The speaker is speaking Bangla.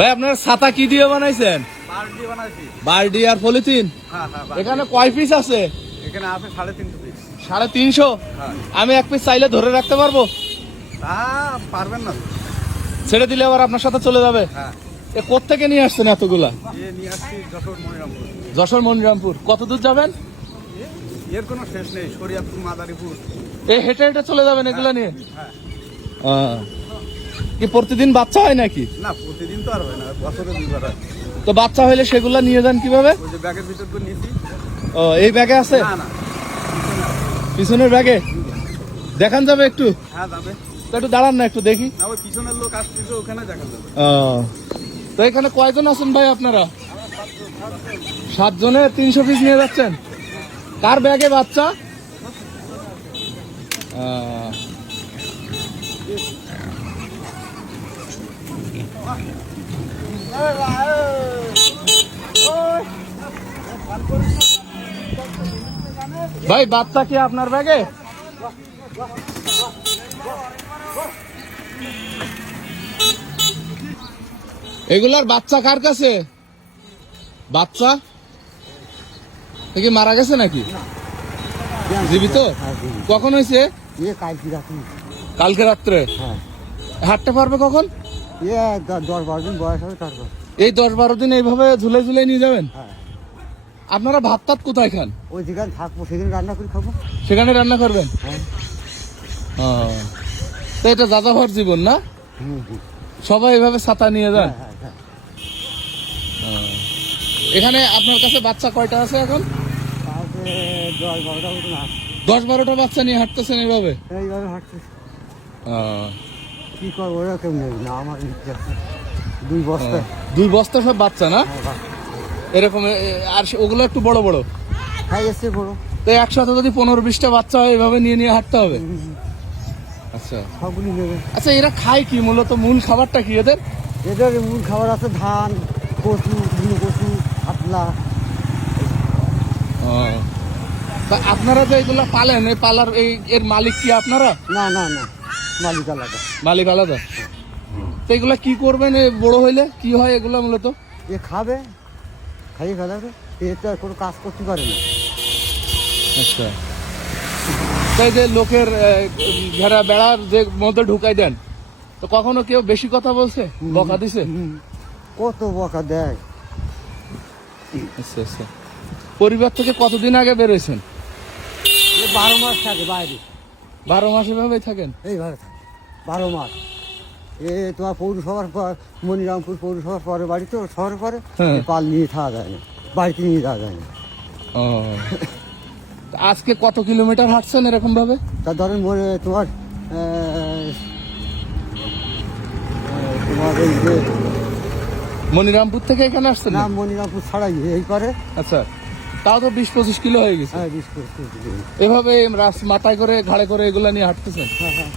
ভাই আপনার ছাতা কি দিয়ে বানাইছেন? বালতি আর পলিথিন। এখানে কয় পিস আছে? এখানে আছে 350 পিস। 350? আমি এক পিস চাইলে ধরে রাখতে পারবো? পারবেন না, ছেড়ে দিলে আবার আপনার সাথে চলে যাবে। এ কোত্থেকে নিয়ে আসছেন এতগুলা? নিয়ে আসছি যশোর মনিরামপুর। যশোর মনিরামপুর কত দূর যাবেন? এর কোনো শেষ নেই, শরিয়াতপুর, মাদারীপুর। এই হেঁটে হেঁটে চলে যাবেন এগুলা নিয়ে? কি প্রতিদিন বাচ্চা হয় নাকি? না, প্রতিদিন তো আর হয় না, বছরে 2বার হয়। তো বাচ্চা হইলে সেগুলা নিয়ে যান কিভাবে? ওই যে ব্যাগের ভিতর করে নিয়েছি। ও, এই ব্যাগে আছে? না না, পিছনের ব্যাগে দেখান যাবে একটু? হ্যাঁ যাবে। তো একটু দাঁড়ান না, একটু দেখি। না, ওই পিছনের লোক আসতেছে, ওখানে দেখা যাবে। তো এখানে কয়জন আছেন ভাই আপনারা? 7 জনে 300 পিস নিয়ে যাচ্ছেন। কার ব্যাগে বাচ্চা? ভাই বাচ্চা কি আপনার ব্যাগে? এগুলার বাচ্চা কার কাছে? বাচ্চা কি মারা গেছে নাকি? জীবিত? কখন হয়েছে? কালকে রাত্রে। হাঁটতে পারবে কখন? 10-12 দিন বয়স হবে তারপর। এই 10-12 দিন এইভাবে ঝুলে ঝুলে নিয়ে যাবেন? আপনারা ভাত টাত কোথায় খান? ওই যেখানে থাকবো সেখানে রান্না করে খাবো। সেখানে রান্না করবেন? তো এটা যাযাবর জীবন না? সবাই এভাবে ছাতা নিয়ে যান? এখানে আপনার কাছে বাচ্চা কয়টা আছে এখন? 10-12টা বাচ্চা নিয়ে হাঁটতেছেন এইভাবে? এইভাবে হাঁটতেছে। কি করবো, ওরা কেউ নেই না, আমার 2 বস্তা সব বাচ্চা না? এরকম। আর ওগুলো একটু বড় বড়? হ্যাঁ, এসে বড়। তো একসাথে যদি 15-20টা বাচ্চা হয় এভাবে নিয়ে নিয়ে হাঁটতে হবে? আচ্ছা, সবগুলি নেবে। আচ্ছা, এরা খায় কি? মূলত মূল খাবারটা কি এদের? এদের মূল খাবার আছে ধান, কচু, কচু, পাতলা। তা আপনারা যে এগুলো পালেন, এই পালার এর মালিক কি আপনারা? না না না, মালিক আলাদা। মালিক আলাদা? তো এগুলা কি করবেন বড় হইলে? কি হয় এগুলা মূলত? এ খাবে, খাইয়ে ফেলাবে, এটা কোনো কাজ করতে পারে না। আচ্ছা, তাই যে লোকের ঘেরা বেড়ার যে মধ্যে ঢুকাই দেন, তো কখনো কেউ বেশি কথা বলছে, বকা দিছে? কত বকা দেয়। আচ্ছা আচ্ছা। পরিবার থেকে কতদিন আগে বেরোইছেন? 12 মাস থাকে বাইরে। 12 মাস এভাবেই থাকেন? এইভাবে থাকে 12 মাস। তোমার পৌরসভার পর, মনিরামপুর পৌরসভার পরে বাড়ি তো, শহরের পরে পাল নিয়ে থাকা যায় না, বাড়িতে নিয়ে যাওয়া যায় না। আজকে কত কিলোমিটার হাঁটছেন এরকম ভাবে? তা ধরেন তোমার তোমার এই যে মনিরামপুর থেকে এখানে আসছেন? না, মনিরামপুর ছাড়াই এই করে। আচ্ছা, তাও তো 20-25 কিলো হয়ে গেছে। হ্যাঁ, 20-25 কিলো। এভাবে মাথায় করে ঘাড়ে করে এগুলা নিয়ে হাঁটতেছেন? হ্যাঁ হ্যাঁ।